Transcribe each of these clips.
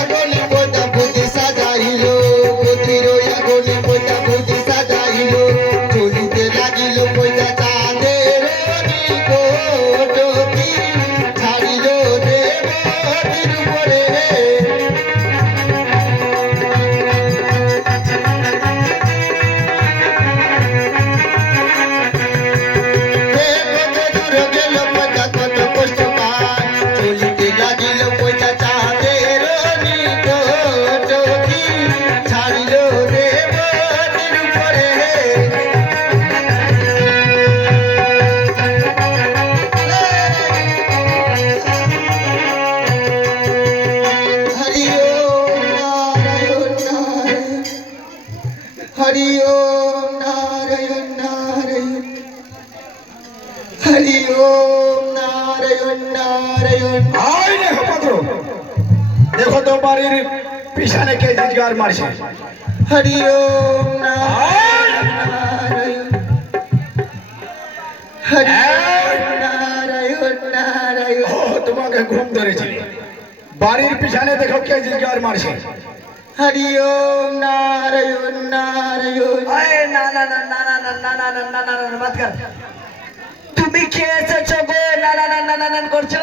আগুনে পয়দা বুদ্ধি সাজাইলো পথির আগুনে পয়দা বুদ্ধি সাজাইলো চলিতে লাগিল পয়দা চাঁদের নিকটকি ছাড়িল দেবতীর উপরে हरि ओम नारायण नारायण हरि ओम नारायण नारायण आई देखो पत्रो देखो तो बारी पिछाने के जिजगार मारছে हरि ओम नारायण नारायण हरि ओम नारायण नारायण ও তোমাকে ঘুম ধরেছে বাড়ির পিছনে দেখো কে জিজগার মারছে हरि ओम नारायण नारायण अरे ना ना ना ना ना ना ना ना ना ना ना मत कर তুমি কে এসেছো গো না না না না না না করছো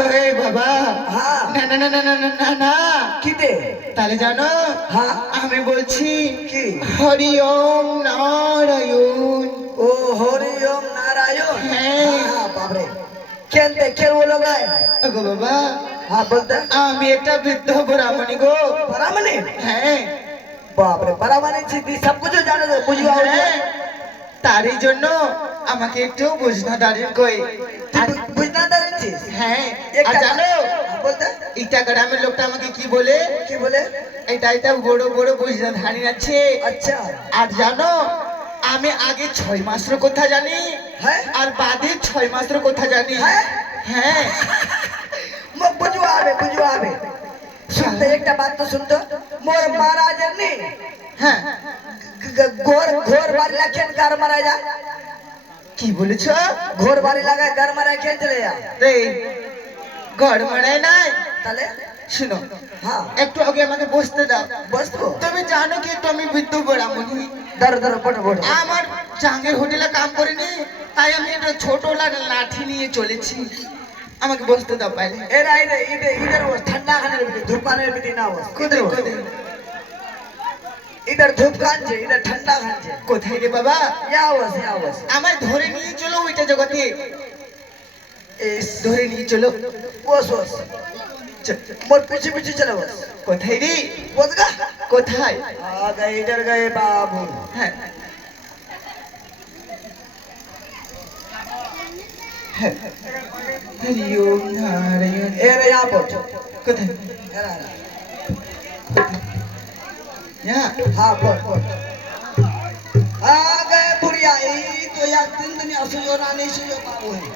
अरे बाबा হ্যাঁ না না না না না না না কি দে তাহলে জানো হ্যাঁ আমি বলছি কি হরি ওম নারায়ণ ও হরি ওম নারায়ণ হ্যাঁ। হ্যাঁ বাবরে কেন দে কে वो लोग है গো বাবা हाँ बोलते আমি একটা বৃদ্ধ ব্রাহ্মণী গো परामने হ্যাঁ बाप रे परामने दी सब कुछ जाने दो बुझवा হ্যাঁ, তারই জন্য আমাকে একটু বুঝনা দাঁড়িয়ে কই बुझना दरचिस হ্যাঁ एक আর জানো बोलते এটা গ্রামের লোকটা আমাকে কি বলে কি বলে এটা বড় বড় বুঝনা ধানি আছে अच्छा আর জানো আমি আগে 6 মাসের কথা জানি হ্যাঁ আর বাদে 6 মাসের কথা জানি হ্যাঁ হ্যাঁ मुझ बुझवा आवे सुनते एक बात तो सुन तो मोर महाराज ने হ্যাঁ घोर घोर बारी लाखेन घर मारा जा কি বলেছো घोर बारी लगा घर मारा के चले जा রে ঘর মারায় নাই তাহলে শুনো हाँ একটু আগে আমাকে বসতে দাও बस तो তুমি জানো কি একটু আমি বৃদ্ধ ব্রাহ্মণী दर दर पट पट আমার জাঙ্গের হোটেলে কাম করিনি তাই আমি একটা ছোট লাঠি নিয়ে চলেছি আমাকে বসতে দাও বাইরে एरा इधर इधर इधर वो ठंडा खाने भी धूप खाने भी ना हो কোথায় কোথায় इधर धूप खान छे इधर ठंडा खान छे কোথায় রে বাবা या बस আমার ধরে নিয়ে চলো ওইটা জগতে ধরে নিয়ে চলো बस मोर पीछे पीछे चलो बस কোথায় রে बस का কোথায় आ गए इधर गए बाबू হ্যাঁ হ্যাঁ হরি ওম নারায়ণ एरे यहाँ पर কোথায় एरा হ্যাঁ हाँ पर आ गए बुढ़िया ये तो यार 3 दिन असुयो ना नहीं सुयो बाबू है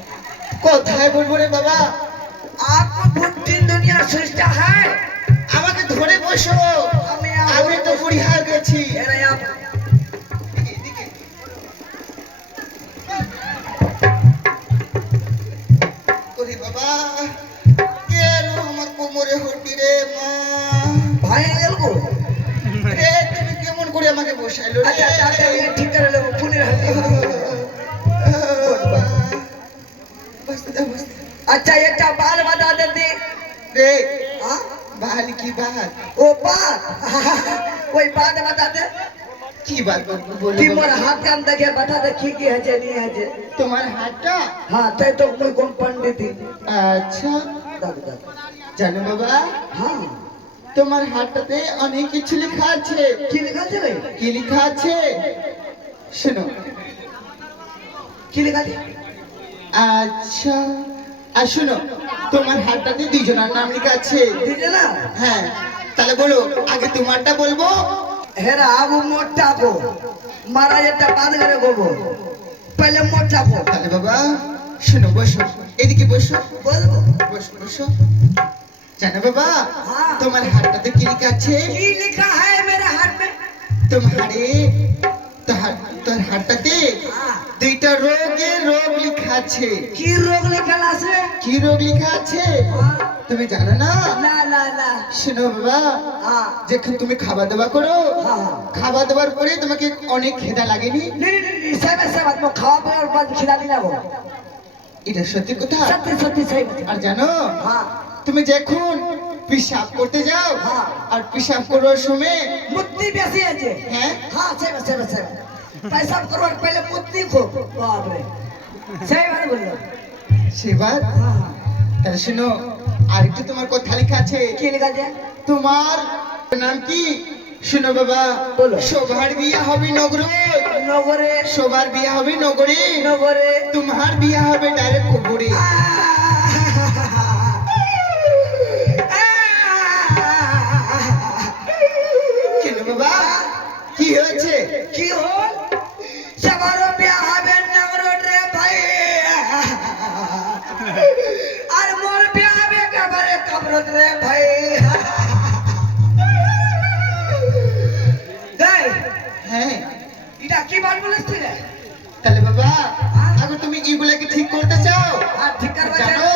কোথায় বলবো রে বাবা आपको बहुत 3 दुनिया सृष्टा है আমাকে ধরে বসো আমি তো বুড়ি হয়ে গেছি एरा यहाँ पर এদিকে ওরে বাবা কেন আমার কোমরে হটি রে মা भाई गल को রে তুমি কেমন করে আমাকে বসাইলো রে अच्छा अच्छा ये ठीक कर ले पुनी रहती বসতে দাও, বসতে দাও। अच्छा ये क्या बाल बता देती রে हाँ বাল কি বাল वो बात कोई बात बता दे কি বাল বলো कि বাবা। मोर हाथ काम देखे बता दे की है जे नहीं है जे তোমার হাতটা हाँ ते तो कोई कौन पंडित थी আচ্ছা दाद दाद জানো বাবা हाँ তোমার হাতটাতে অনেক কিছু লেখা আছে की लिखा छे भाई কি লেখা আছে শোনো की लिखा छे আচ্ছা আর শোনো তোমার হাতটাতে দুজনের নাম লেখা আছে दीजिए ना হ্যাঁ তাহলে বলো আগে তোমারটা বলবো हेरा अब मोटा को मारा ये बाद करे गोबो पहले मोटा को তাহলে বাবা শোনো বসো এদিকে বসো बोलो বসো বসো জানো বাবা हाँ তোমার হাতটাতে কি লেখা আছে की लिखा है मेरे हाथ में তোমারে তোর হাতটাতে हाँ দুইটা রোগের রোগ লেখা আছে की रोग लिखा से কি রোগ লেখা আছে हाँ তুমি জানো না ना ना ना শোনো বাবা, হ্যাঁ যখন তুমি খাওয়া দাওয়া করো, হ্যাঁ খাওয়া দাওয়ার পরে তোমাকে অনেক খিদা লাগেনি? सही बात मैं खावा पे और बाद खिला नहीं लगो এটা সত্যি কথা। सत्य सत्य सही बात আর জানো, हाँ তুমি যখন পেশাব করতে যাও হ্যাঁ। আর পেশাব করার সময় मुद्दी बेसी है जे হ্যাঁ हाँ सही बात सही बात सही बात पैसा करो पहले मुद्दी खो बाप रे सही बात बोल रहे সেবার हाँ তাহলে শোনো, আর একটু তোমার কথা লেখা আছে। কি লেখা যায় তোমার নাম কি? শোনো বাবা, বলো। সবার বিয়া হবে নগরে, নগরে সবার বিয়া হবে নগরে, নগরে তোমার বিয়া হবে ডাইরেক্ট কবরে। কেন বাবা, কি হয়েছে? কি হল সবারও বিয়া হবে নগরে রে ভাই আর মোর বিয়া হবে একেবারে কবরত রে ভাই দেই হ্যাঁ, এটা কি বাল বলিস তুই রে তাহলে বাবা, আগে তুমি এগুলাকে ঠিক করতে চাও, আর ঠিক করবা জানো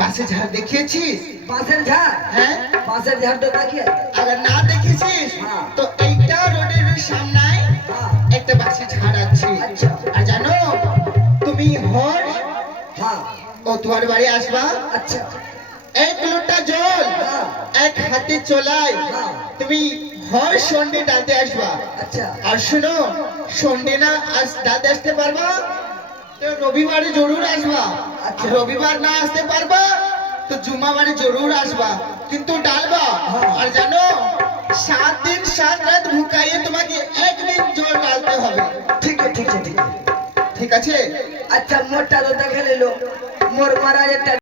পাশে ঝাড় দেখিয়েছিস? বাসের ঝাড় হ্যাঁ, বাসের ঝাড়টা দেখিয়ে আগে না দেখেছিস হ্যাঁ। তো এইটা রোডের সামনে হ্যাঁ একটা বাসে ঝাড় আছে। আচ্ছা। আর জানো, তুমি হর হ্যাঁ ও তোমার বাড়ি আসবা, আচ্ছা এক লোটা জল হ্যাঁ এক হাতে চলাই, হ্যাঁ তুমি হর সন্ডে ডালতে আসবা। আচ্ছা আর শোনো, সন্ডে না ডালতে আসতে পারবা তো রবিবারে জরুর আসবা, আচ্ছা। আর রবিবার না আসতে পারবা তো জুমাবারে জরুর আসবা, কিন্তু ডালবা। হ্যাঁ। আর জানো, 7 দিন 7 রাত ভুকাইয়ে তোমাকে একদিন জল ডালতে হবে। ঠিক আছে ঠিক আছে ঠিক আছে ঠিক আছে? আচ্ছা মোটা লোটা খেলে লো মোর মারা যেটা